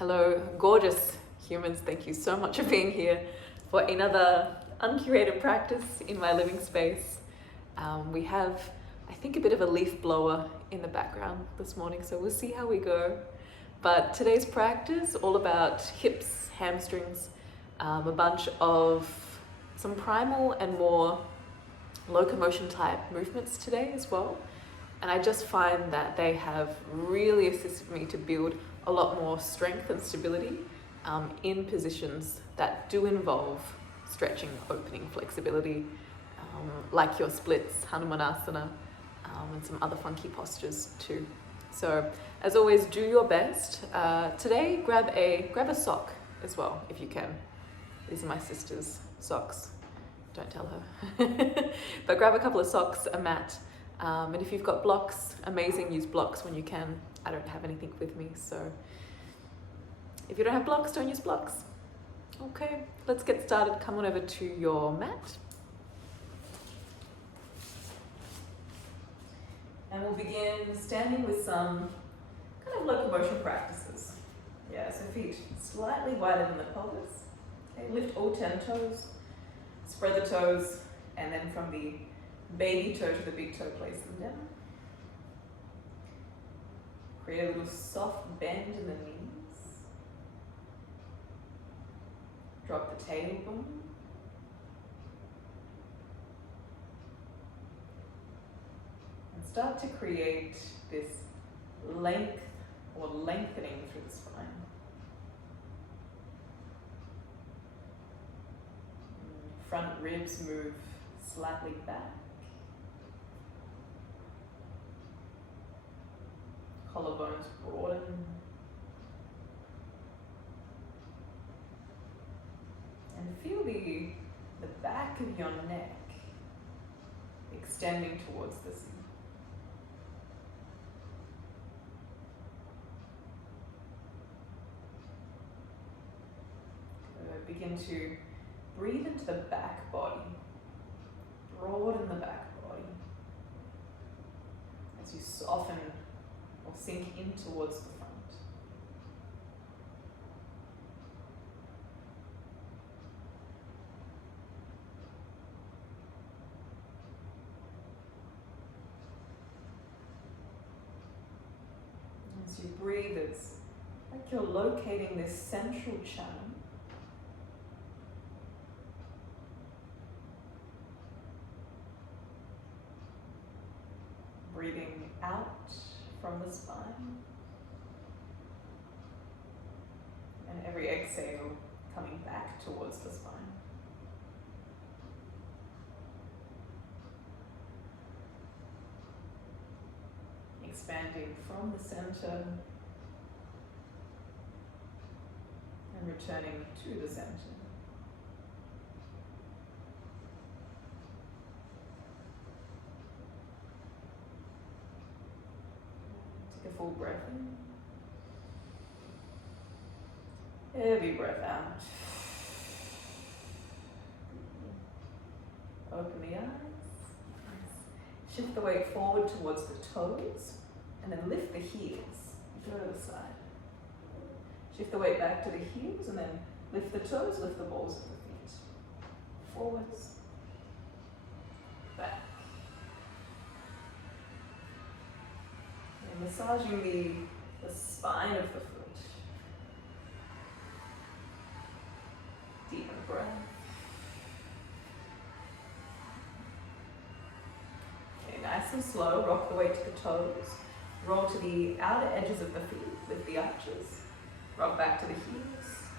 Hello, gorgeous humans. Thank you so much for being here for another uncurated practice in my living space. We have, I think, a bit of a leaf blower in the background this morning, so we'll see how we go. But today's practice, all about hips, hamstrings, a bunch of some primal and more locomotion type movements today as well. And I just find that they have really assisted me to build a lot more strength and stability in positions that do involve stretching, opening, flexibility, like your splits, hanumanasana, and some other funky postures too. So as always, do your best. Today, grab a sock as well if you can. These are my sister's socks. Don't tell her. But grab a couple of socks, a mat, and if you've got blocks, amazing, use blocks when you can. I don't have anything with me, so if you don't have blocks, don't use blocks. Okay, let's get started. Come on over to your mat. And we'll begin standing with some kind of locomotion practices. Yeah, so feet slightly wider than the pelvis. Okay, lift all 10 toes, spread the toes, and then from the baby toe to the big toe, place them down. Create a little soft bend in the knees. Drop the tailbone. And start to create this length or lengthening through the spine. Front ribs move slightly back. Collarbones broaden. And feel the back of your neck extending towards the ceiling. Begin to breathe into the back body. Broaden the back body as you soften or sink in towards the front. As you breathe, it's like you're locating this central channel. Breathing out from the spine. And every exhale coming back towards the spine. Expanding from the center and returning to the center. Take a full breath in. Heavy breath out. Open the eyes. Shift the weight forward towards the toes and then lift the heels. Go to the side. Shift the weight back to the heels and then lift the toes, lift the balls of the feet. Forwards, back. And massaging the spine of the foot. Deepen breath. Okay, nice and slow, rock the weight to the toes. Roll to the outer edges of the feet, lift the arches. Rock back to the heels,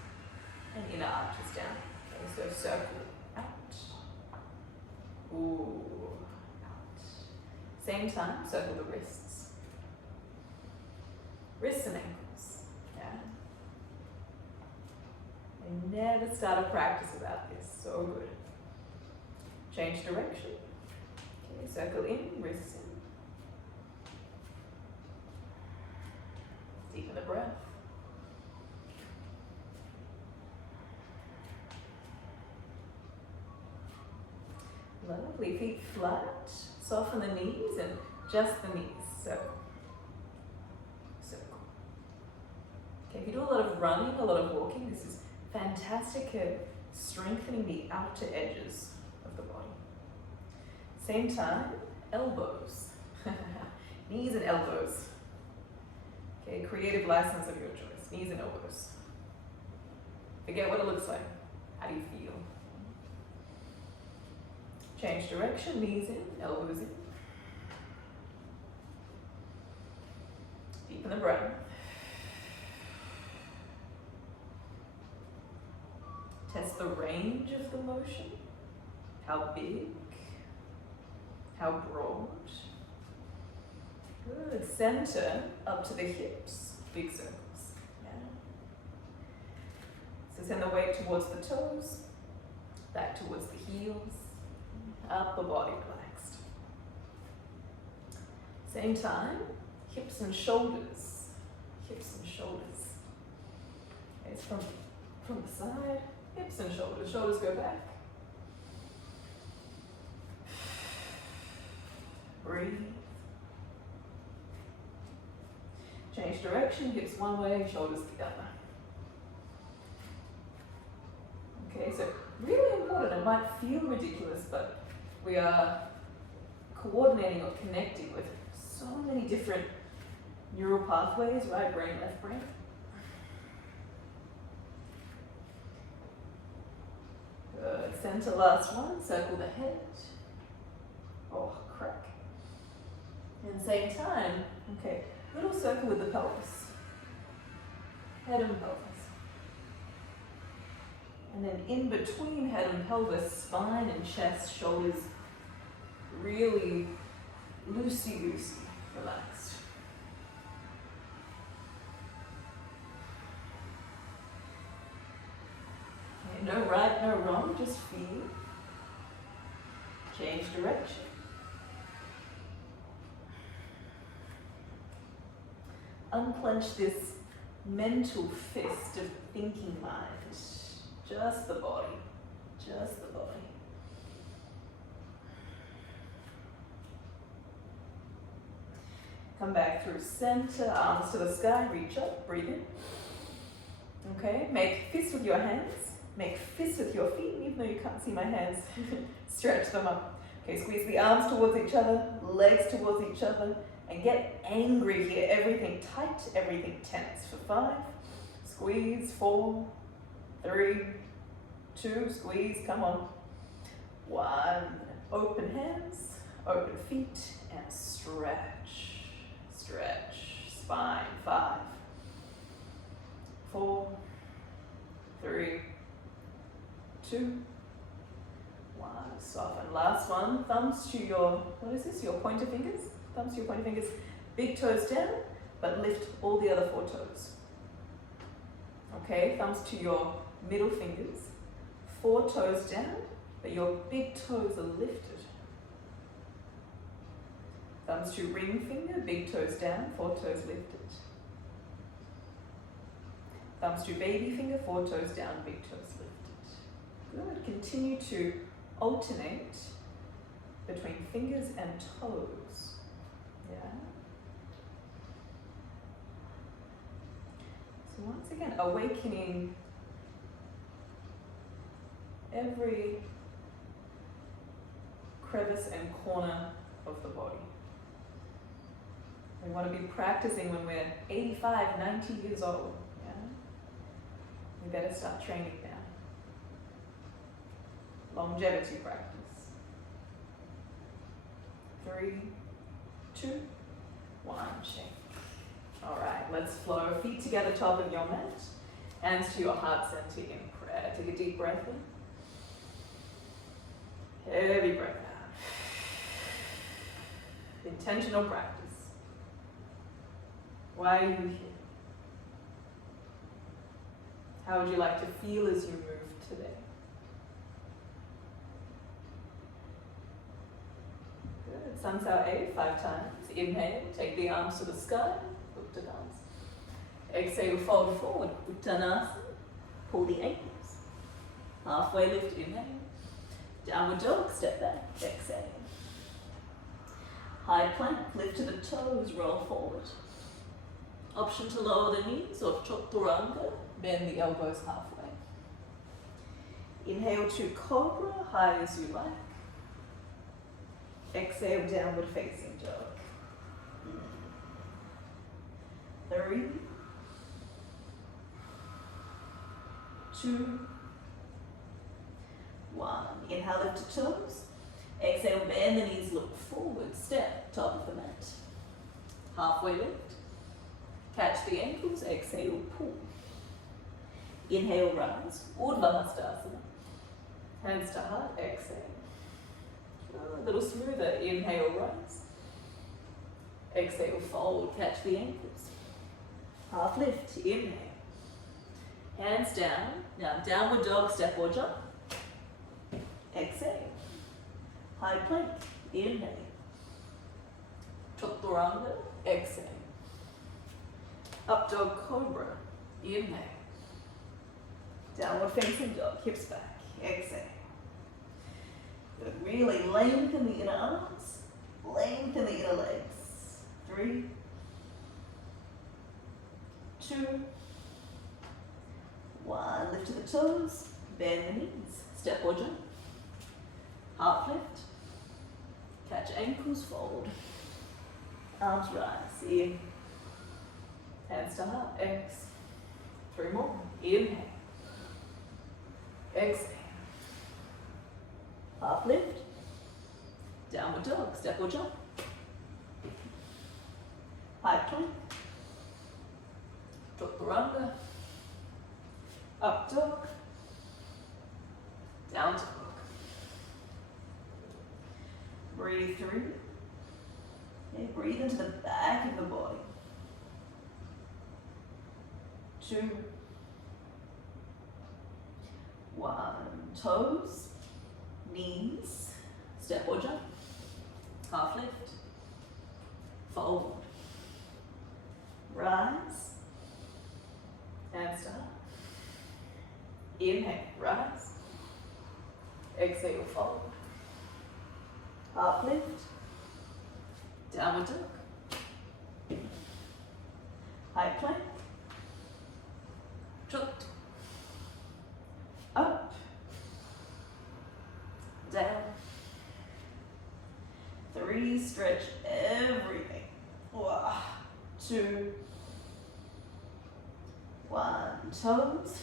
and inner arches down. Okay, so circle out. Ooh, out. Same time, circle the wrists. Wrists and ankles, yeah. I never start a practice without this, so good. Change direction. Okay, circle in, wrists in. Deepen the breath. Lovely, feet flat, soften the knees and just the knees, circle, circle. Okay, if you do a lot of running, a lot of walking, this is fantastic at strengthening the outer edges of the body. Same time, elbows. Knees and elbows. Okay, creative license of your choice. Knees and elbows. Forget what it looks like. How do you feel? Change direction, knees in, elbows in. Deepen the breath. Test the range of the motion. How big? How broad? Good. Center up to the hips. Big circles. Yeah. So send the weight towards the toes, back towards the heels, upper body relaxed. Same time, hips and shoulders. Hips and shoulders. Okay, it's from the side, hips and shoulders. Shoulders go back. Breathe. Change direction, hips one way, shoulders the other. Okay, so really important. It might feel ridiculous, but we are coordinating or connecting with so many different neural pathways, right brain, left brain. Good. Center, last one. Circle the head. Oh, crack. And same time, okay, little circle with the pelvis. Head and pelvis. And then in between head and pelvis, spine and chest, shoulders, really loosey-goosey, relaxed. Okay, no right, no wrong, just feel. Change direction. Unclench this mental fist of thinking mind. Just the body. Just the body. Come back through center, arms to the sky, reach up, breathe in. Okay, make fists with your hands. Make fists with your feet, even though you can't see my hands. Stretch them up. Okay, squeeze the arms towards each other, legs towards each other, and get angry here. Everything tight, everything tense. For 5, squeeze, 4, 3, 2, squeeze, come on. 1, open hands, open feet, and stretch. Stretch, spine, 5, 4, 3, 2, 1, soften. Last one, thumbs to your, what is this, your pointer fingers? Thumbs to your pointer fingers, big toes down, but lift all the other 4 toes. Okay, thumbs to your middle fingers, 4 toes down, but your big toes are lifted. Thumbs to ring finger, big toes down, 4 toes lifted. Thumbs to baby finger, 4 toes down, big toes lifted. Good, continue to alternate between fingers and toes. Yeah. So once again, awakening every crevice and corner of the body. We want to be practicing when we're 85, 90 years old. Yeah? We better start training now. Longevity practice. 3, 2, 1, shake. All right, let's flow. Feet together, top of your mat. Hands to your heart center in prayer. Take a deep breath in. Heavy breath out. Intentional practice. Why are you here? How would you like to feel as you move today? Good. Sun Sao A 5 times. Inhale, take the arms to the sky, Uttanasana. Exhale, fold forward, Uttanasana. Pull the ankles. Halfway lift, inhale. Downward dog, step back, exhale. High plank, lift to the toes, roll forward. Option to lower the knees or chaturanga, bend the elbows halfway. Inhale to cobra, high as you like. Exhale, downward facing dog. 3, 2, 1. Inhale, lift the toes. Exhale, bend the knees, look forward, step, top of the mat. Halfway lift. Catch the ankles, exhale, pull. Inhale, rise, Urdhva Hastasana. Hands to heart, exhale. A little smoother, inhale, rise. Exhale, fold, catch the ankles. Half lift, inhale. Hands down, now downward dog, step or jump. Exhale. High plank, inhale. Chaturanga, exhale. Up dog cobra, inhale. Downward facing dog, hips back, exhale. Good. Really lengthen the inner arms, lengthen the inner legs. 3, 2, 1. Lift to the toes, bend the knees, step or jump. Half lift. Catch ankles, fold. Arms rise, in. Hands to heart, X. 3 more. Inhale. Exhale. Half lift. Downward dog, step or jump. High plank. Chaturanga. Up dog. Down dog. Breathe through. Okay, breathe into the back of the body. 2, 1. Toes, knees, step or jump. Half lift. Fold. Rise. Hands to heart. Inhale, rise. Exhale, fold. Half lift. Downward dog. High plank. Chut. Up. Down. 3, stretch everything. 2, 1. Toes,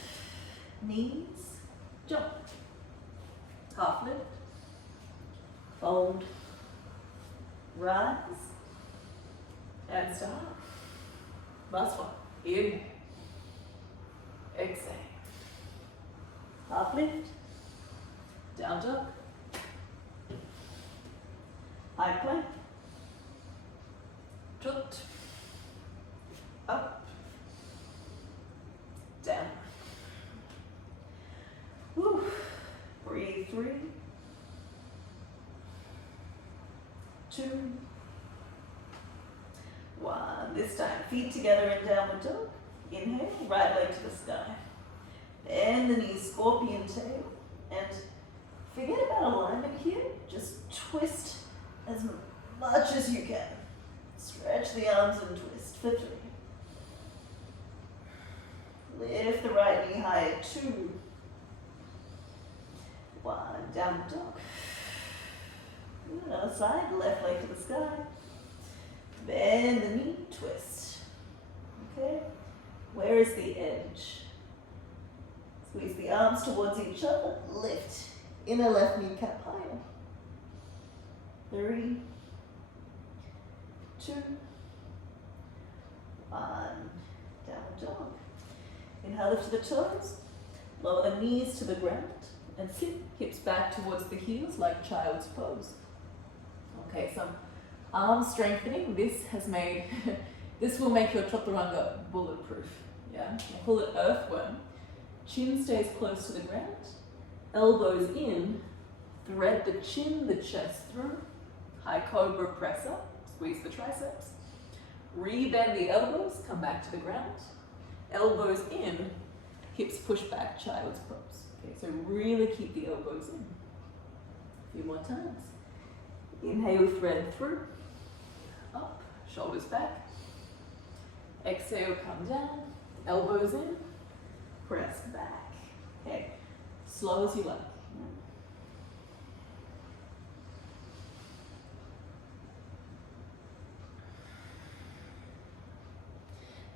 knees, jump. Half lift. Fold. Rise. Hands to heart. Last one. Inhale. Exhale. Half lift. Down dog. High plank. Chut. Up. Down. Whew. Breathe 3, 2, 1. This time, feet together in downward dog. Inhale, right leg to the sky. Bend the knees, scorpion tail. And forget about alignment here. Just twist as much as you can. Stretch the arms and twist for 3. Lift the right knee high, 2, 1. Downward dog. Other side, left leg to the sky. Bend the knee, twist. Okay? Where is the edge? Squeeze the arms towards each other. Lift. Inner left kneecap higher. 3, 2, 1. Downward dog. Inhale, lift to the toes. Lower the knees to the ground. And sit, hips back towards the heels like child's pose. Okay, some arm strengthening. This will make your chaturanga bulletproof. Yeah, pull it earthworm. Chin stays close to the ground. Elbows in. Thread the chin, the chest through. High cobra press up. Squeeze the triceps. Rebend the elbows. Come back to the ground. Elbows in. Hips push back, child's pose. Okay, so really keep the elbows in. A few more times. Inhale, thread through. Up, shoulders back. Exhale, come down, elbows in, press back. Okay, slow as you like.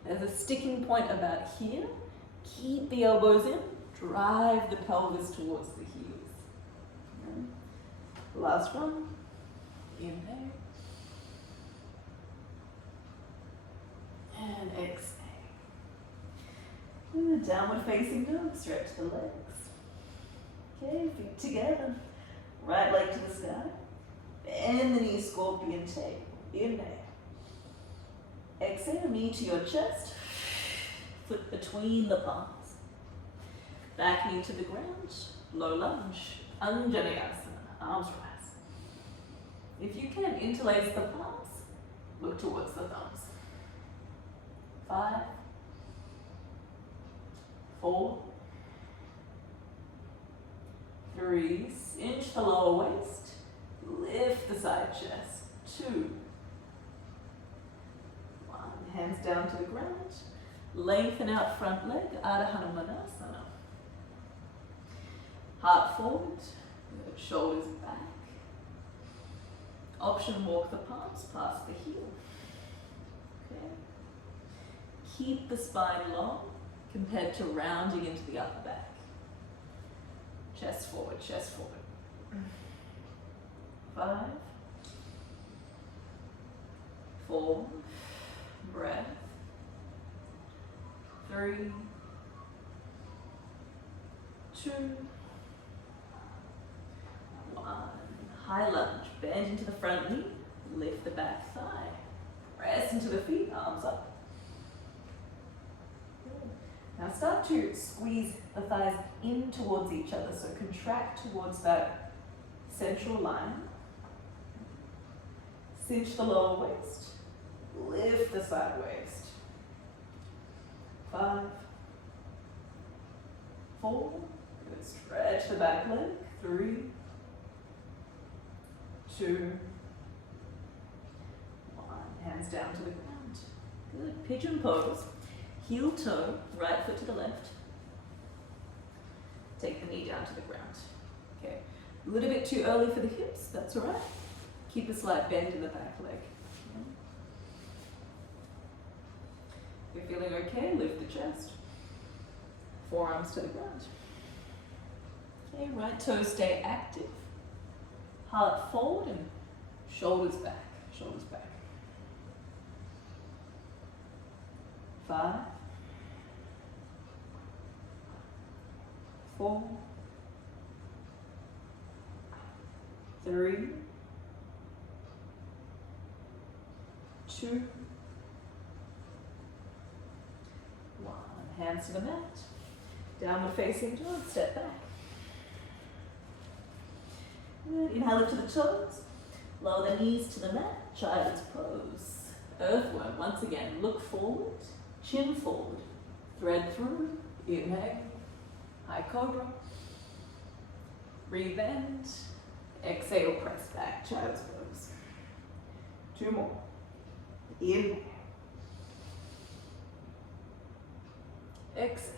There's a sticking point about here. Keep the elbows in, drive the pelvis towards the heels. Last one. Inhale. And exhale. Downward facing dog, stretch the legs. Okay, feet together. Right leg to the sky. Bend the knee, scorpion tail. Inhale. Exhale, knee to your chest. Foot between the palms. Back knee to the ground. Low lunge. Anjaneyasana. Arms rise. If you can, interlace the palms. Look towards the thumbs. 5, 4, 3, cinch the lower waist, lift the side chest, 2, 1, hands down to the ground, lengthen out front leg, hanumanasana. Heart forward, shoulders back. Option, walk the palms past the heel. Okay. Keep the spine long compared to rounding into the upper back. Chest forward, chest forward. 5, 4, breath. 3, 2, 1. High lunge, bend into the front knee, lift the back thigh. Press into the feet, arms up. Now start to squeeze the thighs in towards each other, so contract towards that central line. Cinch the lower waist, lift the side waist. 5, 4, good. Stretch the back leg. 3, 2, 1. Hands down to the ground. Good. Pigeon pose. Heel toe, right foot to the left. Take the knee down to the ground. Okay, a little bit too early for the hips, that's all right. Keep a slight bend in the back leg. If you're feeling okay, lift the chest. Forearms to the ground. Okay, right toes stay active. Heart forward and shoulders back, shoulders back. 5, 4, 3, 2, 1. Hands to the mat. Downward facing dog, step back. Good. Inhale up to the toes. Lower the knees to the mat. Child's pose. Earthworm. Once again, look forward. Chin forward. Thread through. Inhale. High cobra. Rebend. Exhale, press back. Child's pose. 2 more. Inhale. Exhale.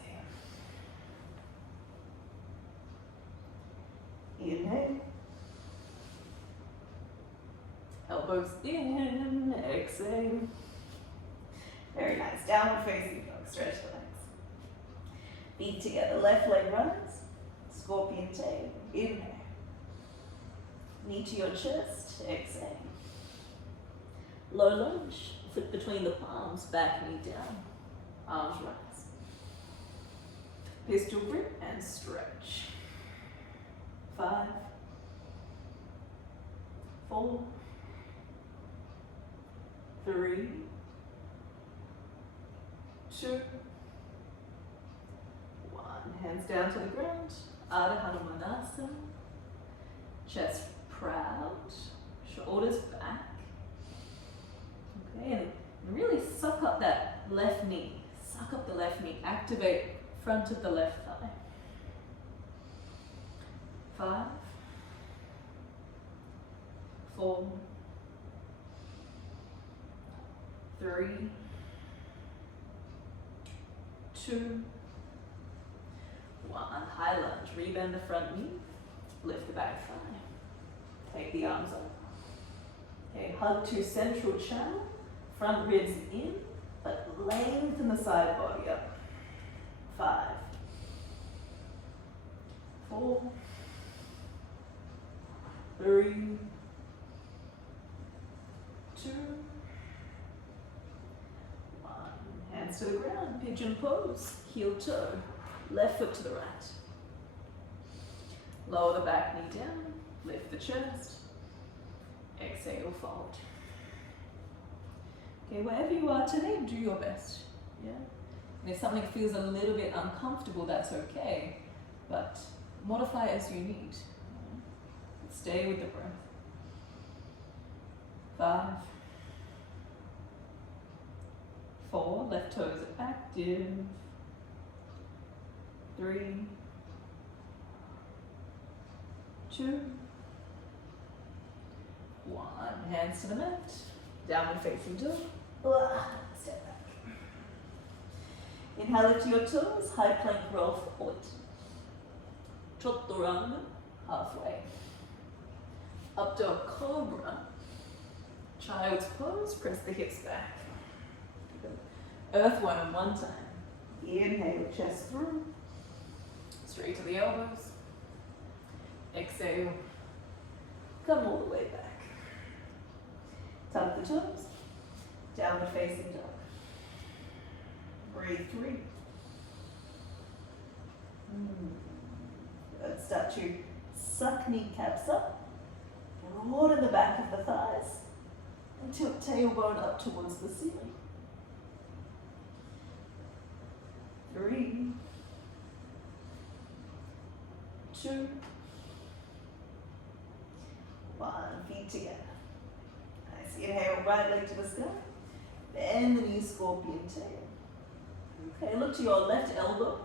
Inhale. Elbows in. Exhale. Very nice. Downward facing dog. Stretch the legs. Feet together. Left leg runs. Scorpion tail. Inhale. Knee to your chest. Exhale. Low lunge. Foot between the palms. Back knee down. Arms rise. Pistol grip and stretch. 5, 4, 3, 2, 1. Hands down to the ground. Hanumanasana. Chest proud. Shoulders back. Okay, and really suck up that left knee. Suck up the left knee. Activate front of the left thigh. 5, 4, 3, 2, 1. High lunge. Rebend the front knee. Lift the back thigh. Take the arms up. Okay, hug to central channel. Front ribs in, but lengthen the side body up. 5, 4, 3, 2, 1. Hands to the ground. Pigeon pose. Heel toe. Left foot to the right. Lower the back knee down. Lift the chest. Exhale, fold. Okay, wherever you are today, do your best. Yeah? And if something feels a little bit uncomfortable, that's okay. But modify as you need. Stay with the breath. 5, 4, left toes active. 3, 2, 1. Hands to the mat. Downward facing dog. Step back. Inhale, lift your toes. High plank roll forward. Chaturanga, halfway. Up dog cobra. Child's pose. Press the hips back. Earth one time. Inhale, chest through. Straight to the elbows. Exhale. Come all the way back. Tuck the toes. Downward facing dog. Breathe 3. Good. Start to suck kneecaps up. Broaden the back of the thighs. And tilt tailbone up towards the ceiling. 3, 2, 1. Feet together. Nice. Inhale, right leg to the sky. Bend the knee, scorpion tail. Okay, look to your left elbow.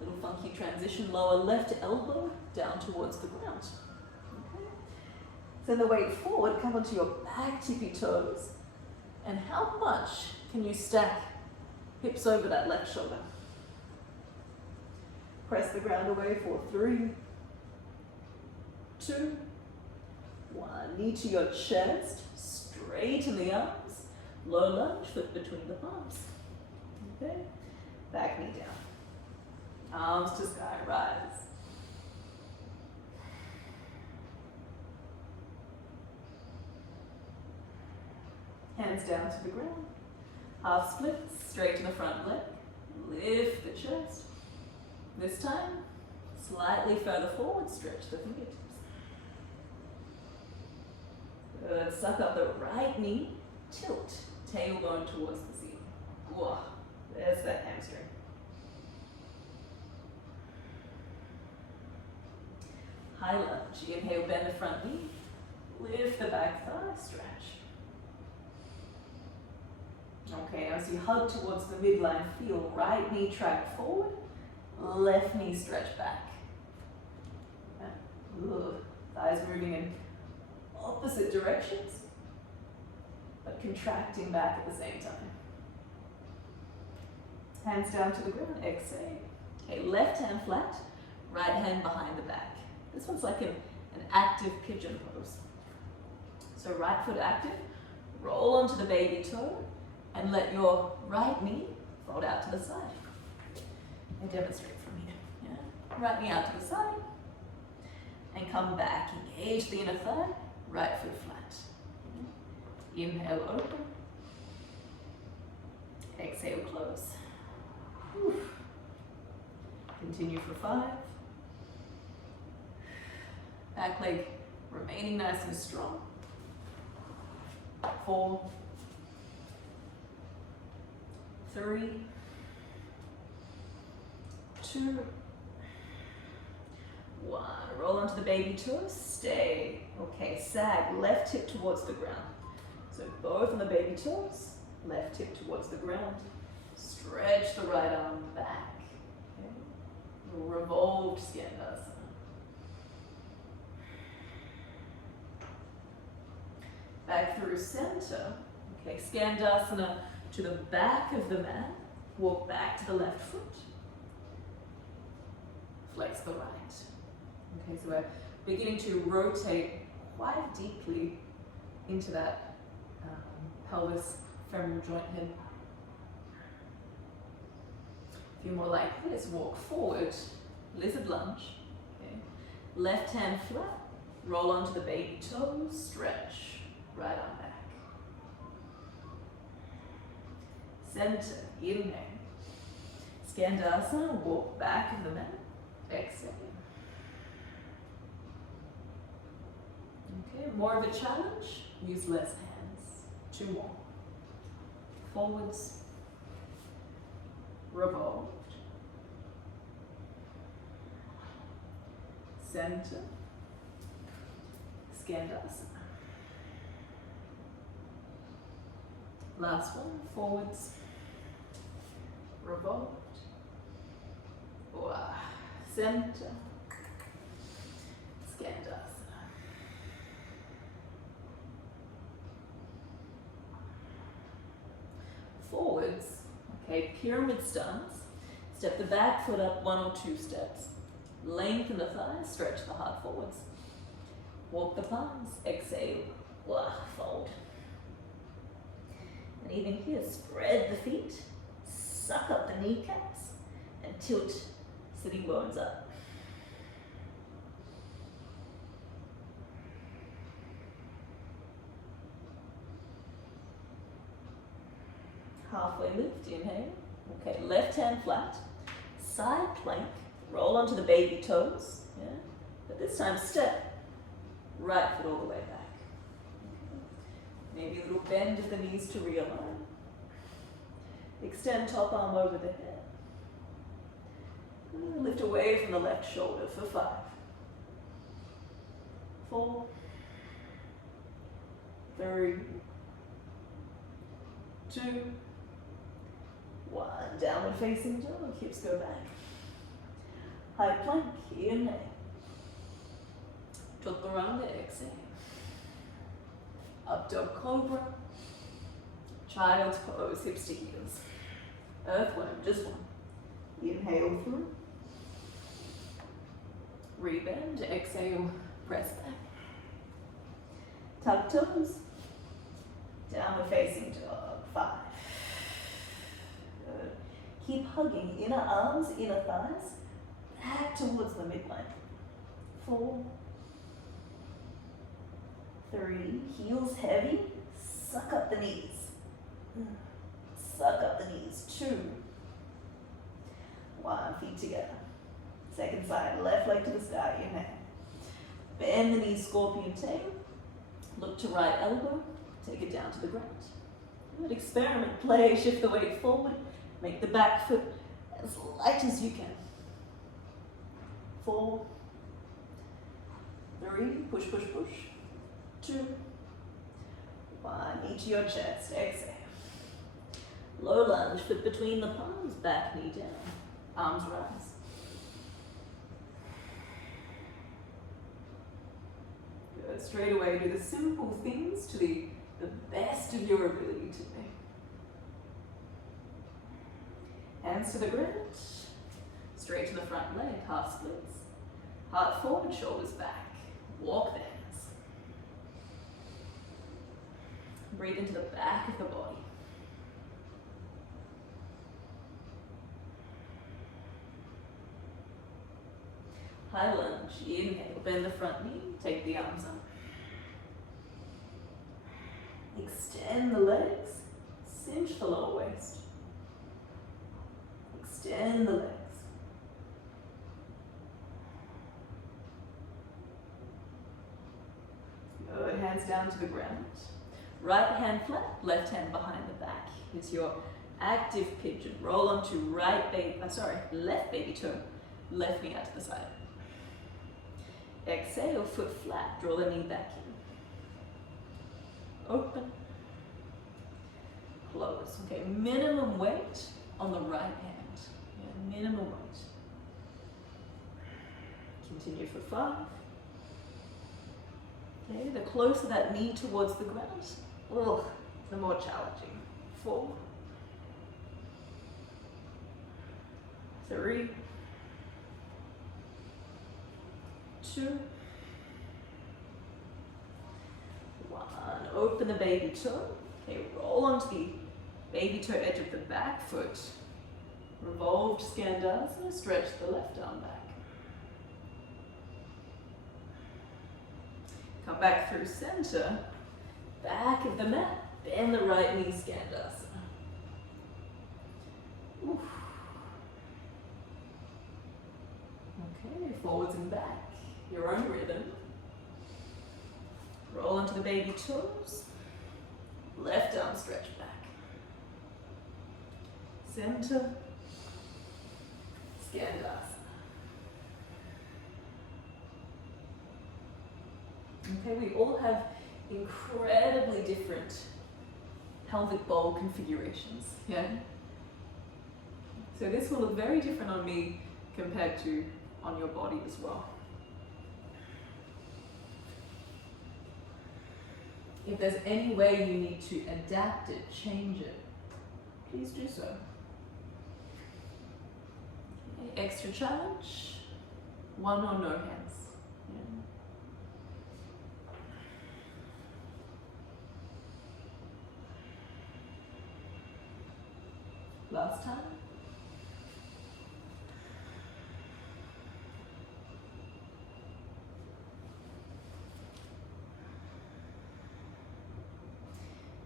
Little funky transition. Lower left elbow down towards the ground. Okay. Send the weight forward. Come onto your back tippy toes. And how much can you stack hips over that left shoulder? Press the ground away for 3, 2, 1. Knee to your chest. Straighten the arms. Low lunge, foot between the palms. Okay. Back knee down. Arms to sky, rise. Hands down to the ground. Half splits, straight to the front leg. Lift the chest. This time, slightly further forward, stretch the fingertips. Good. Suck up the right knee, tilt, tailbone towards the ceiling. Whoa, there's that hamstring. High lunge. Inhale, bend the front knee. Lift the back thigh, stretch. Okay, as you hug towards the midline, feel right knee track forward, left knee stretch back. Thighs moving in opposite directions, but contracting back at the same time. Hands down to the ground, exhale. Okay, left hand flat, right hand behind the back. This one's like an active pigeon pose. So right foot active, roll onto the baby toe, and let your right knee fold out to the side. And demonstrate from here. Yeah. Right knee out to the side, and come back. Engage the inner thigh, right foot flat. Inhale, open. Exhale, close. Whew. Continue for 5. Back leg remaining nice and strong. 4, 3, 2, 1. Roll onto the baby toes. Stay. Okay, sag. Left hip towards the ground. So both on the baby toes. Left hip towards the ground. Stretch the right arm back. Okay. Revolved skandasana. Back through center. Okay, skandasana to the back of the mat. Walk back to the left foot. Flex the right. Okay, so we're beginning to rotate quite deeply into that pelvis femoral joint head. A few more like this. Walk forward, lizard lunge. Okay. Left hand flat, roll onto the baby toes, stretch, right arm back. Center, inhale. Skandasana, walk back of the mat. Exhale. Okay, more of a challenge. Use less hands. 2 more. Forwards. Revolved. Center. Skandasana. Last one. Forwards. Revolved. Center. Skandasana. Forwards. Okay, pyramid stance. Step the back foot up 1 or 2 steps. Lengthen the thighs, stretch the heart forwards. Walk the palms, exhale, fold. And even here, spread the feet, suck up the kneecaps, and tilt sitting bones up. Halfway lift, inhale. Okay, left hand flat, side plank, roll onto the baby toes. Yeah? But this time step, right foot all the way back. Okay. Maybe a little bend of the knees to realign. Extend top arm over the head. Lift away from the left shoulder for 5, 4, 3, 2, 1. Downward facing dog, hips go back. High plank, inhale. Chaturanga, exhale. Up dog cobra. Child's pose, hips to heels. Earthworm, just 1. Inhale through. Rebend, exhale, press back. Tuck toes. Downward facing dog, 5. Good. Keep hugging inner arms, inner thighs, back towards the midline. 4, 3, heels heavy, suck up the knees. Suck up the knees, 2. 1, feet together. Second side, left leg to the sky, inhale. Bend the knees, scorpion tail. Look to right elbow, take it down to the ground. Good, experiment, play, shift the weight forward. Make the back foot as light as you can. 4, 3, push, push, push. 2, 1, knee to your chest, exhale. Low lunge, foot between the palms, back knee down, arms rise. Good, straight away do the simple things to the best of your ability today. Hands to the ground, straight to the front leg, half splits. Heart forward, shoulders back. Walk the hands. Breathe into the back of the body. High lunge, inhale, bend the front knee, take the arms up. Extend the legs, cinch the lower waist. Extend the legs. Good, hands down to the ground. Right hand flat, left hand behind the back. It's your active pigeon. Roll onto left baby toe, left knee out to the side. Exhale, foot flat, draw the knee back in. Open. Close. Okay, minimum weight on the right hand. Yeah, minimum weight. Continue for 5. Okay, the closer that knee towards the ground, the more challenging. 4, 3, 2, 1. Open the baby toe. Okay, roll onto the baby toe edge of the back foot. Revolved skandasana, stretch the left arm back. Come back through center, back of the mat, bend the right knee, skandasana. Oof. Okay, forwards and back, your own rhythm. Roll onto the baby toes, left arm stretch back. Center, skandasana. Okay, we all have incredibly different pelvic bowl configurations, yeah? So this will look very different on me compared to on your body as well. If there's any way you need to adapt it, change it, please do so. Okay, extra challenge, one or no hands. Last time.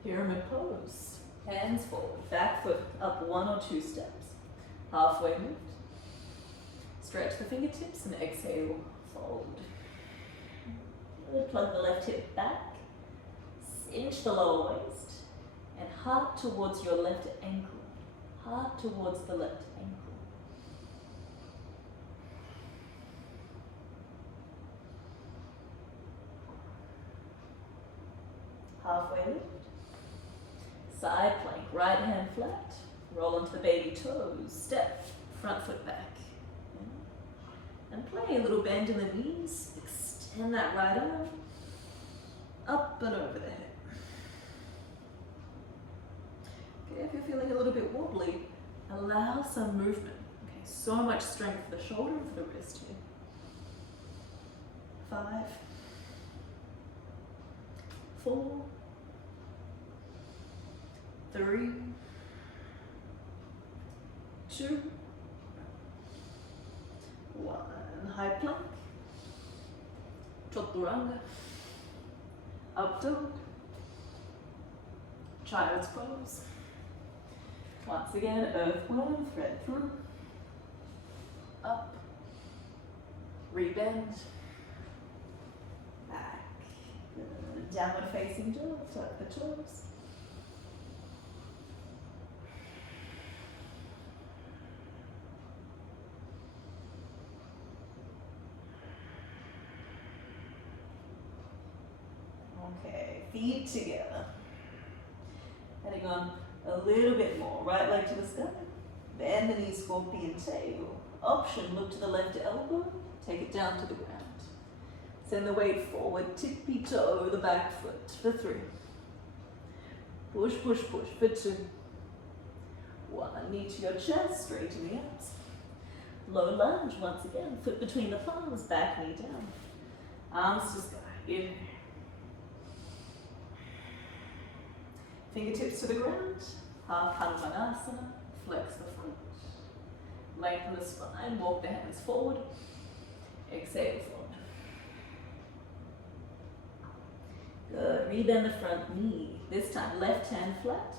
Pyramid pose. Hands forward, back foot up 1 or 2 steps. Halfway lift. Stretch the fingertips and exhale, fold. Good. Plug the left hip back. Cinch the lower waist. And heart towards your left ankle. Heart towards the left ankle. Halfway lift. Side plank, right hand flat. Roll onto the baby toes. Step, front foot back. And play a little bend in the knees. Extend that right arm. Up and over the head. Okay, if you're feeling a little bit wobbly, allow some movement. Okay, so much strength for the shoulder and for the wrist here. 5, 4, 3, 2, 1. High plank, chaturanga, up dog, child's pose. Once again, earthworm, thread through, up, rebend, back, downward facing dog, tuck the toes. Okay, feet together. Heading on a little bit more. Right leg to the sky. Bend the knee, scorpion tail. Option, look to the left elbow. Take it down to the ground. Send the weight forward. Tippy toe the back foot for 3. Push, push, push for 2. 1. Knee to your chest, straighten the abs. Low lunge once again. Foot between the palms, back knee down. Arms to sky. Inhale. Fingertips to the ground, half hanumanasana, flex the front. Lengthen the spine, walk the hands forward, exhale forward. Good, rebend the front knee. This time, left hand flat,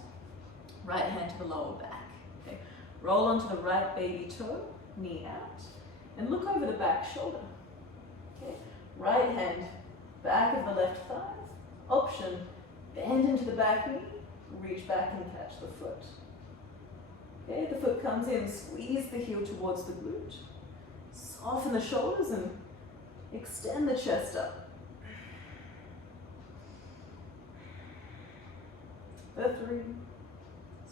right hand to the lower back. Okay. Roll onto the right baby toe, knee out, and look over the back shoulder. Okay. Right hand, back of the left thigh. Option, bend into the back knee. Reach back and catch the foot. Okay, the foot comes in, squeeze the heel towards the glute. Soften the shoulders and extend the chest up. For 3.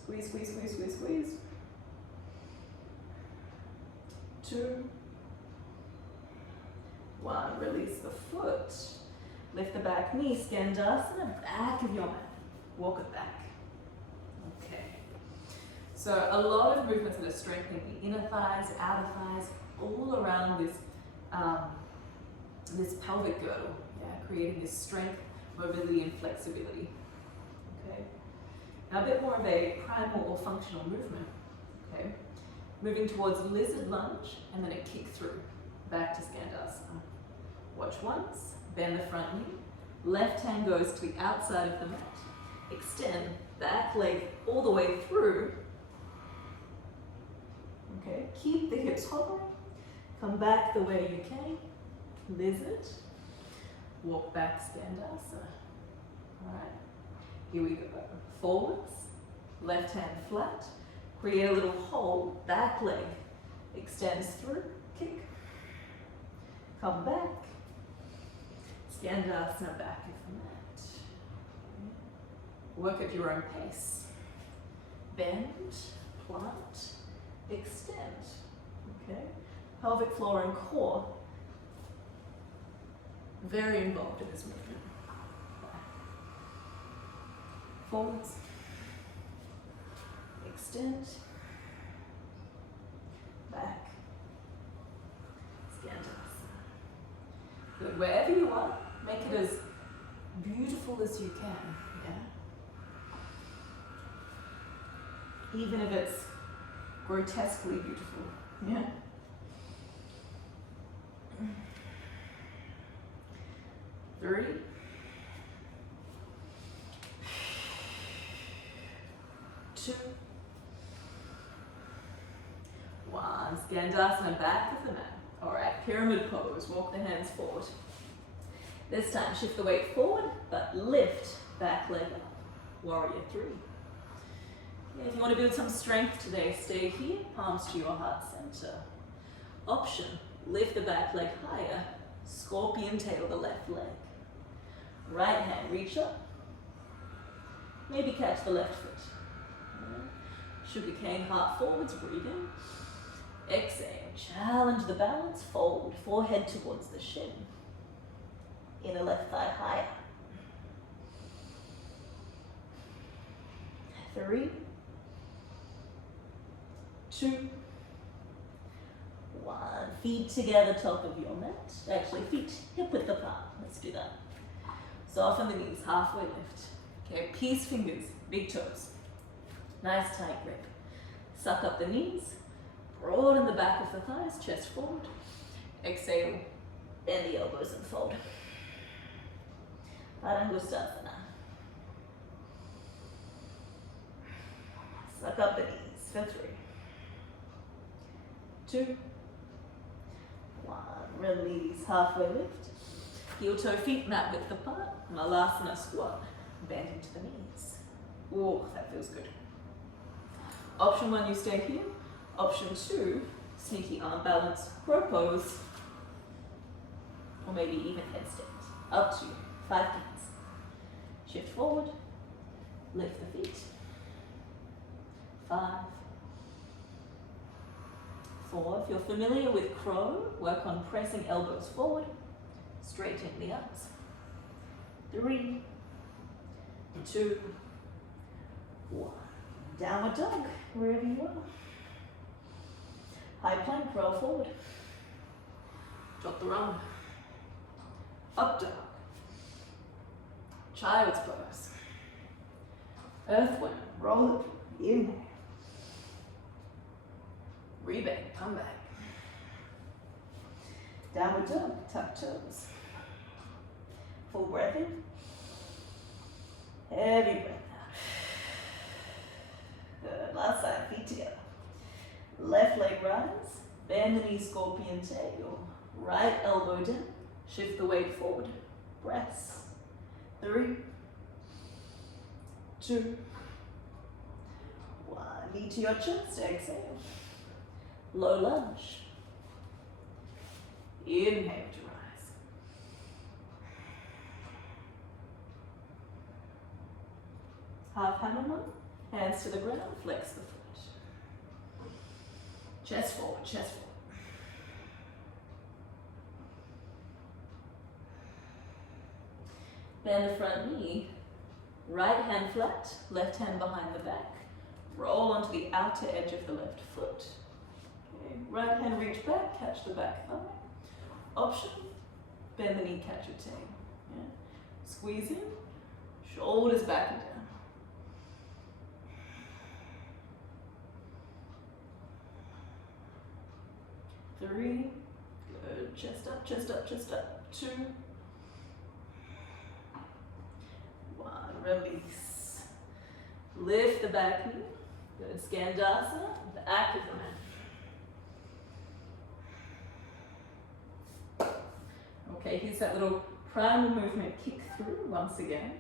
Squeeze, squeeze, squeeze, squeeze, squeeze. 2. 1. Release the foot. Lift the back knee, skandasana, back of your mat. Walk it back. Okay. So a lot of movements that are strengthening the inner thighs, outer thighs, all around this, this pelvic girdle, yeah, creating this strength, mobility, and flexibility. Okay. Now a bit more of a primal or functional movement. Okay. Moving towards lizard lunge and then a kick through, back to skandasana. Watch once, bend the front knee, left hand goes to the outside of the mat, extend back leg all the way through. Okay, keep the hips hovering, come back the way you came, lizard, walk back skandasana. All right, here we go. Forwards, left hand flat, create a little hole, back leg extends through, kick, come back, skandasana back of the mat. Work at your own pace. Bend, plant, extend. Okay, pelvic floor and core, very involved in this movement. Forwards, extend, back, skandasana. Good, wherever you are, make it as beautiful as you can, yeah? Even if it's grotesquely beautiful, yeah? 3, 2, 1. Skandasana, back of the mat. All right, pyramid pose, walk the hands forward. This time, shift the weight forward, but lift back leg up. Warrior 3. Yeah, if you want to build some strength today, stay here, palms to your heart center. Option, lift the back leg higher, scorpion tail the left leg. Right hand, reach up. Maybe catch the left foot. Sugar cane, heart forwards, breathe in. Exhale, challenge the balance, fold, forehead towards the shin. Inner left thigh higher. 3, 2, 1. Feet together, top of your mat. Actually, feet hip width apart. Let's do that. Soften the knees, halfway lift. Okay, peace fingers, big toes. Nice tight grip. Suck up the knees, broaden the back of the thighs, chest forward. Exhale, bend the elbows and fold. Hanumanasana. Suck up the knees for 3, 2, 1. Release, halfway lift. Heel toe feet mat width apart. Malasana squat. Bend into the knees. Oh, that feels good. Option 1, you stay here. Option 2, sneaky arm balance, crow pose, or maybe even headstand. Up to you. 5 counts. Shift forward. Lift the feet. 5, 4. If you're familiar with crow, work on pressing elbows forward, straighten the arms. 3, 2, 1. Downward dog, wherever you are. High plank, roll forward. Drop the rump. Up dog. Child's pose. Earthworm, roll up. Inhale. Rebend, come back. Downward dog, tuck toes. Full breath in. Heavy breath out. Good. Last side, feet together. Left leg rise. Bend the knee, scorpion tail. Right elbow down. Shift the weight forward. Press. 3, 2, 1. Knee to your chest. Exhale. Low lunge. Inhale to rise. Half Hanuman. Hands to the ground. Flex the foot. Chest forward, chest forward. Bend the front knee. Right hand flat, left hand behind the back. Roll onto the outer edge of the left foot. Okay. Right hand reach back, catch the back thigh. Option, bend the knee, catch your tail. Yeah. Squeeze in, shoulders back and down. Three, good, chest up, chest up, chest up. 2, 1, release. Lift the back knee, good, skandasana, back of the mat. Okay, here's that little primal movement, kick through once again.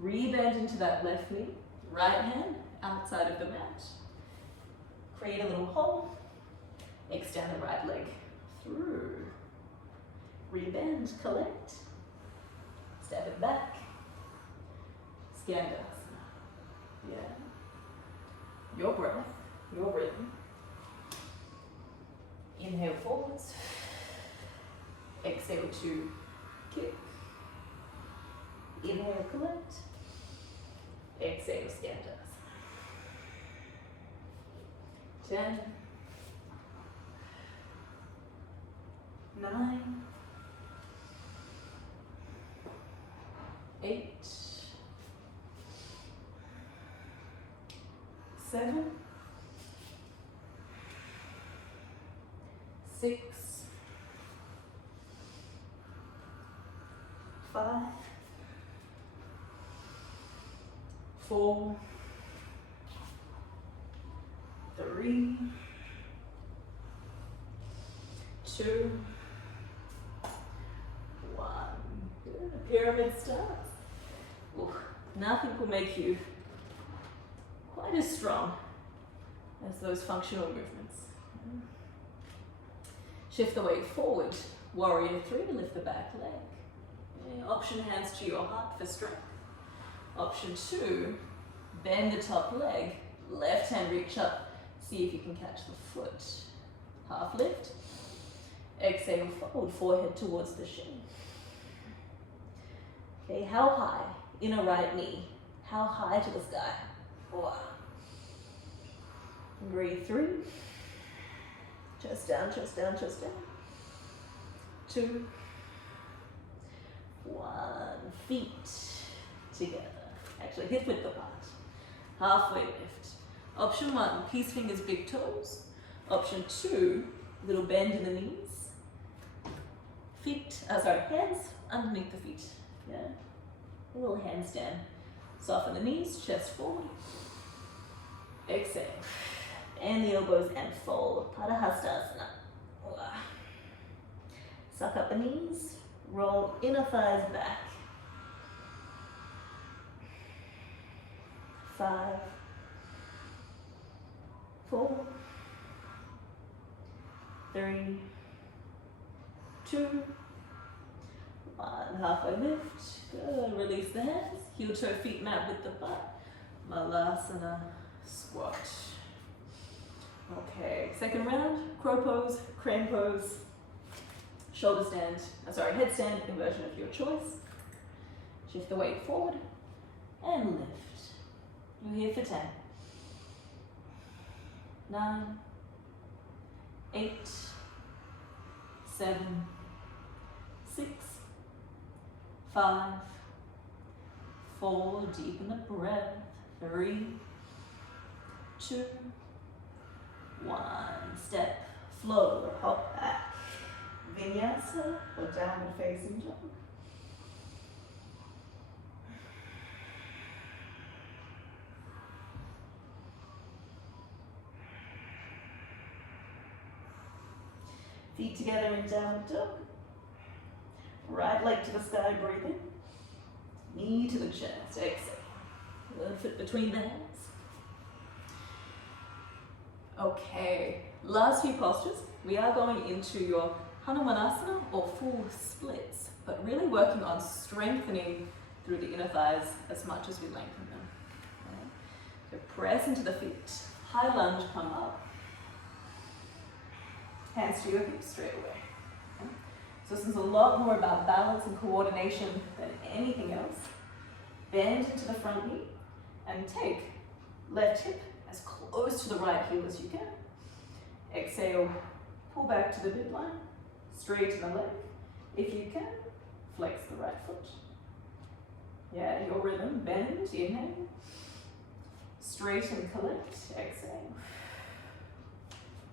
Rebend into that left knee, right hand outside of the mat. Create a little hole. Extend the right leg through. Rebend, collect. Step it back. Skandasana. Yeah. Your breath, your rhythm. Inhale forwards. Exhale to kick. Inhale, collect. Exhale, skandasana. 10. 9, 8, 7, 6, 5, 4, 3, 2, 1. Good. The pyramid starts. Ooh, nothing will make you quite as strong as those functional movements. Shift the weight forward. Warrior 3, lift the back leg. Okay. Option hands to your heart for strength. Option 2, bend the top leg. Left hand reach up. See if you can catch the foot. Half lift. Exhale, fold, forehead towards the shin. Okay, how high? Inner right knee. How high to the sky? Wow. Breathe through. Chest down, chest down, chest down. 2, 1. Feet together. Actually, hip width apart. Halfway lift. Option 1, peace fingers, big toes. Option 2, little bend in the knees. Hands underneath the feet. Yeah. A little handstand. Soften the knees, chest forward. Exhale. And the elbows and fold. Padahastasana. Suck up the knees. Roll inner thighs back. 5, 4, 3, 2, 1. Halfway lift. Good. Release the hands. Heel toe feet mat with the butt. Malasana squat. Okay. Second round. Crow pose, crane pose, shoulder stand. Headstand inversion of your choice. Shift the weight forward and lift. You're here for 10. 9, 8, 7, 6, 5, 4, deepen the breath. 3, 2, 1. Step, flow, hop back. Vinyasa or downward facing dog. Feet together in downward dog. Right leg to the sky, breathe in. Knee to the chest, exhale. Left foot between the hands. Okay, last few postures. We are going into your hanumanasana or full splits, but really working on strengthening through the inner thighs as much as we lengthen them. Okay. So press into the feet. High lunge, come up. Hands to your hips straight away. Okay. So this is a lot more about balance and coordination than anything else. Bend into the front knee and take left hip as close close to the right heel as you can. Exhale, pull back to the midline, straighten the leg. If you can, flex the right foot. Yeah, your rhythm, bend, inhale. Straighten, collect, exhale.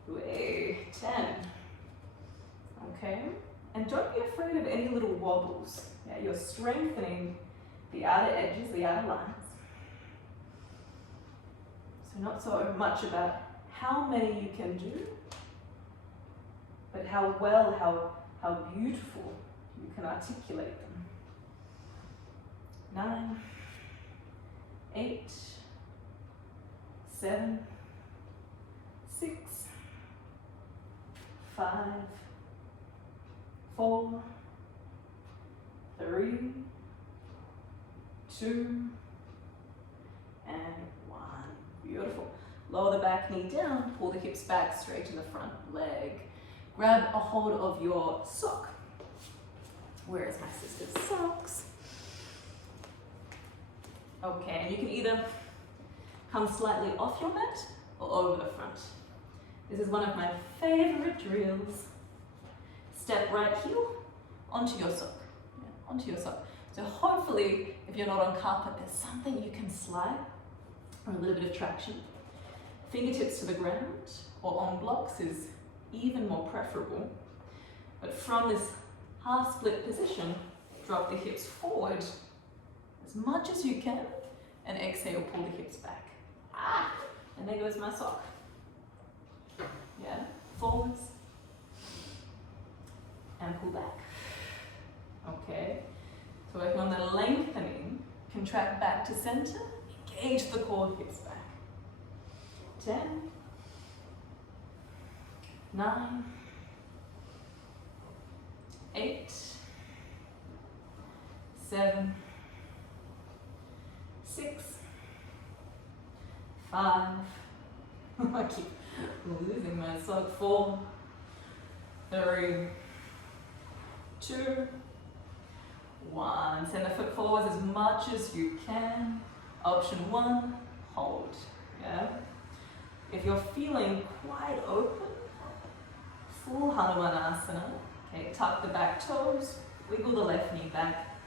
Way, 10. Okay, and don't be afraid of any little wobbles. Yeah, you're strengthening the outer edges, the outer lines. So not so much about how many you can do, but how well, how beautiful you can articulate them. 9, 8, 7, 6, 5, 4, 3, 2, and 1. Beautiful. Lower the back knee down, pull the hips back, straighten the front leg. Grab a hold of your sock. Where is my sister's socks? Okay, and you can either come slightly off your mat or over the front. This is one of my favorite drills. Step right heel onto your sock. Yeah, onto your sock. So hopefully, if you're not on carpet, there's something you can slide, or a little bit of traction. Fingertips to the ground or on blocks is even more preferable. But from this half split position, drop the hips forward as much as you can, and exhale, pull the hips back. And there goes my sock. Yeah, forwards, and pull back. Okay, so working on the lengthening, contract back to center, engage the core, hips back. 10, 9, 8, 7, 6, 5, I keep losing my sock, 4, 3, 2, 1. Send the foot forward as much as you can. Option 1, hold. Yeah. If you're feeling quite open, full hanumanasana. Okay, tuck the back toes, wiggle the left knee back,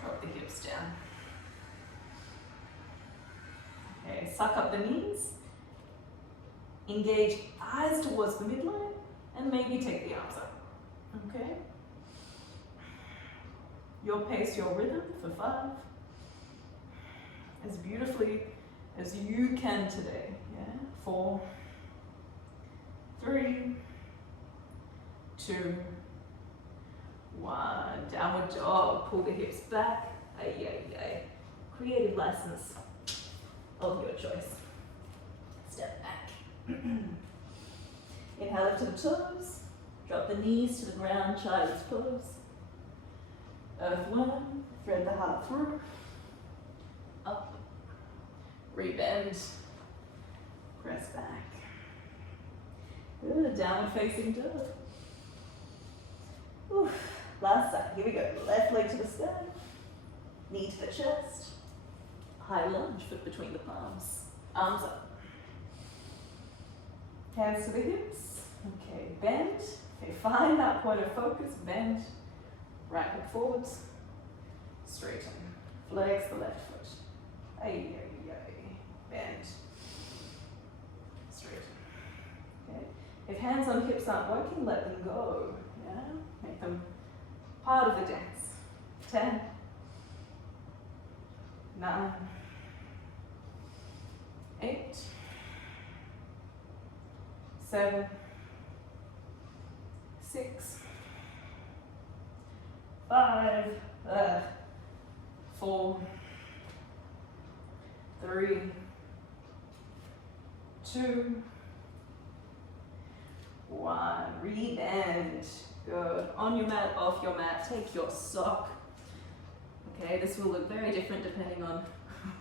drop the hips down. Okay, suck up the knees, engage eyes towards the midline, and maybe take the arms up. Okay? Your pace, your rhythm for 5. As beautifully as you can today. Yeah? 4, 3, 2, 1. Downward dog. Pull the hips back. Ay, ay, ay. Creative license of your choice. Step back. Inhale up to the toes. Drop the knees to the ground, child's pose. Earthworm. Thread the heart through. Up. Rebend. Press back. Good. Downward facing dog. Oof. Last side. Here we go. Left leg to the sky. Knee to the chest. High lunge, foot between the palms. Arms up. Hands to the hips. Okay, bend. Okay, find that point of focus. Bend. Right hip forwards. Straighten. Flex the left foot. Ay, ay, ay. Bend. Straighten. Okay. If hands on hips aren't working, let them go. Yeah? Make them part of the dance. 10. 9, 8, 7, 6, 5, 4, 3, 2, 1. Rebend. Good. On your mat, off your mat, take your sock. Okay, this will look very different depending on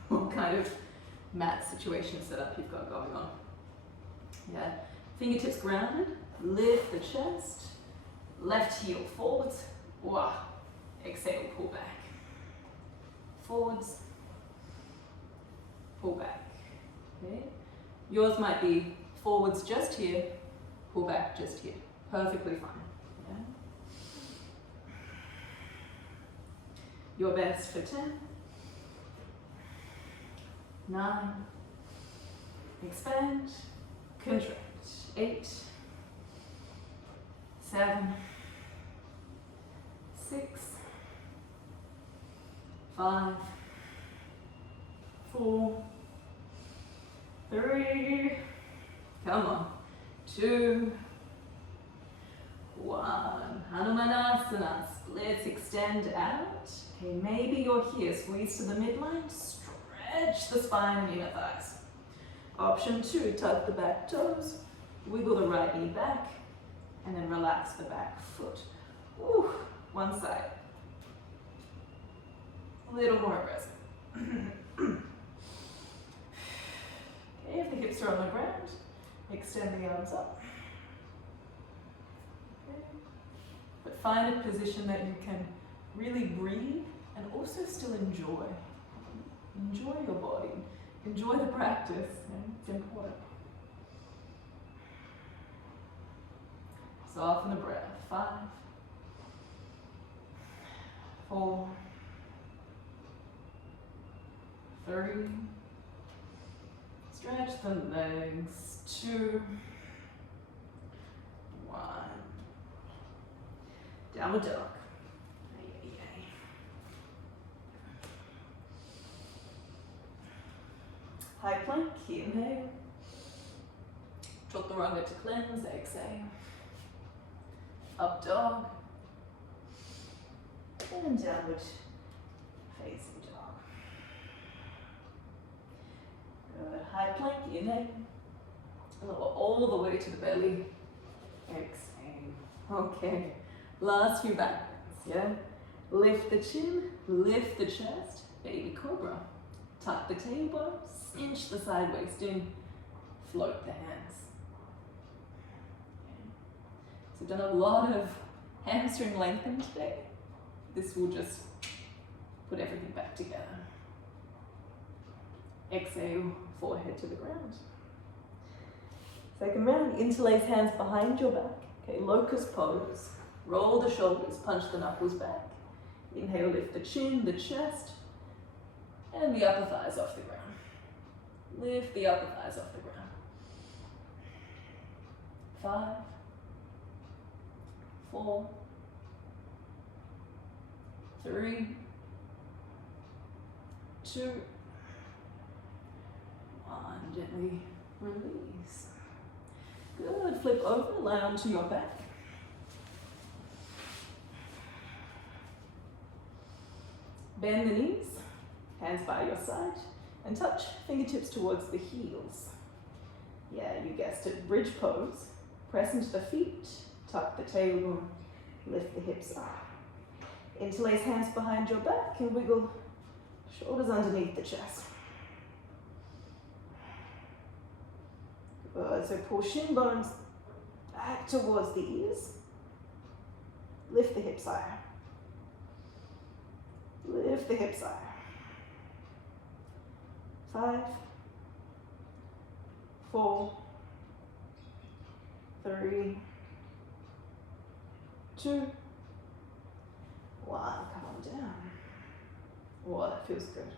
what kind of mat situation setup you've got going on. Yeah, fingertips grounded, lift the chest, left heel forwards, wow. Exhale, pull back. Forwards, pull back. Okay, Yours might be forwards just here, pull back just here. Perfectly fine. Yeah? Your best for 10, 9, expand, contract, 8, 7, 6, 5, 4, 3, come on, 2, 1, hanumanasana, splits, extend out. Okay, maybe you're here, squeeze to the midline, stretch the spine and inner thighs. Option 2, tuck the back toes, wiggle the right knee back, and then relax the back foot. Ooh, one side. A little more aggressive. Okay, if the hips are on the ground, extend the arms up. Okay. But find a position that you can really breathe and also still enjoy. Enjoy your body. Enjoy the practice. Okay? It's important. Soften the breath. 5, 4, 3, stretch the legs, 2, 1, downward dog. High plank, inhale. Chaturanga to cleanse, exhale. Up dog. And downward facing dog. Good. High plank, inhale. Lower all the way to the belly. Exhale. Okay. Last few back bends, yeah? Lift the chin, lift the chest, baby cobra. Tuck the tailbone, cinch the side waist in, float the hands. Okay. So we've done a lot of hamstring lengthening today. This will just put everything back together. Exhale, forehead to the ground. Second round, interlace hands behind your back. Okay, locust pose. Roll the shoulders, punch the knuckles back. Inhale, lift the chin, the chest, and the upper thighs off the ground. Lift the upper thighs off the ground. 5, 4, 3, 2, 1. Gently release. Good. Flip over, lie onto your back. Bend the knees, hands by your side, and touch fingertips towards the heels. Yeah, you guessed it, bridge pose. Press into the feet, tuck the tailbone, lift the hips up. Interlace hands behind your back and wiggle shoulders underneath the chest. Good, so pull shin bones back towards the ears. Lift the hips higher. Lift the hips higher. 5, 4, 3, 2, 1. Come on down. Oh, that feels good.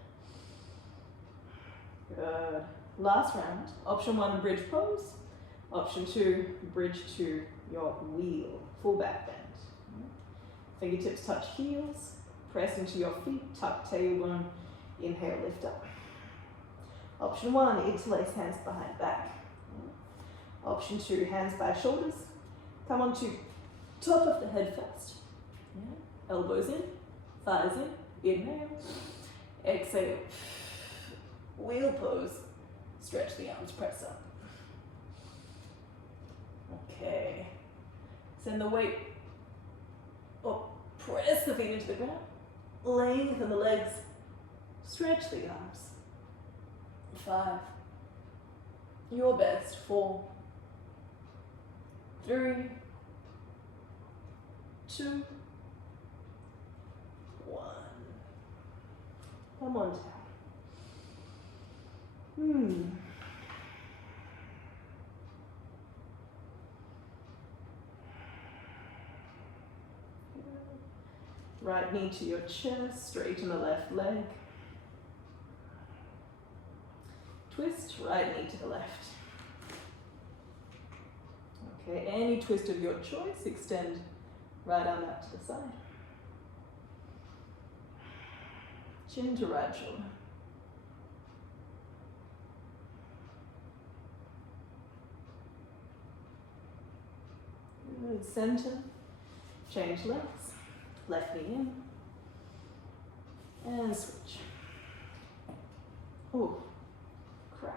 Good. Last round. Option 1, bridge pose. Option 2, bridge to your wheel. Full back bend. Fingertips touch heels. Press into your feet, tuck tailbone, inhale, lift up. Option 1, interlace hands behind back. Option 2, hands by shoulders. Come on to top of the head first. Yeah. Elbows in, thighs in, inhale. Exhale. Wheel pose. Stretch the arms, press up. Okay. Send the weight up. Press the feet into the ground. Lengthen the legs. Stretch the arms. 5. Your best. 4, 3, 2, 1. Come on down. Right knee to your chest, straighten the left leg. Twist, right knee to the left. Okay, any twist of your choice, extend right arm out to the side. Chin to right shoulder. Good, center. Change legs. Left knee in. And switch. Ooh, crack.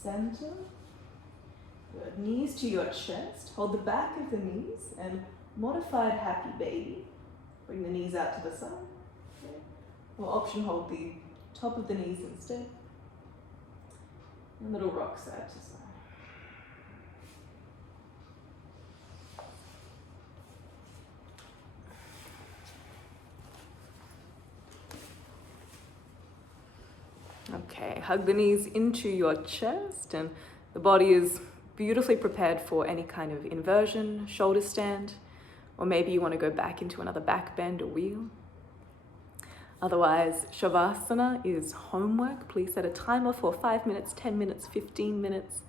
Center. Good. Knees to your chest. Hold the back of the knees and modified happy baby. Bring the knees out to the side. Okay. Or option, hold the top of the knees instead. And little rock side to side. Okay, hug the knees into your chest, and the body is beautifully prepared for any kind of inversion, shoulder stand, or maybe you want to go back into another back bend or wheel. Otherwise, Shavasana is homework. Please set a timer for 5 minutes, 10 minutes, 15 minutes,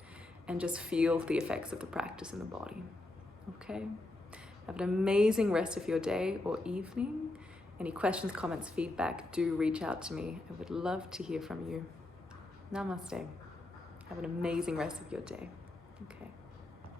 and just feel the effects of the practice in the body. Okay? Have an amazing rest of your day or evening. Any questions, comments, feedback, do reach out to me. I would love to hear from you. Namaste. Have an amazing rest of your day. Okay.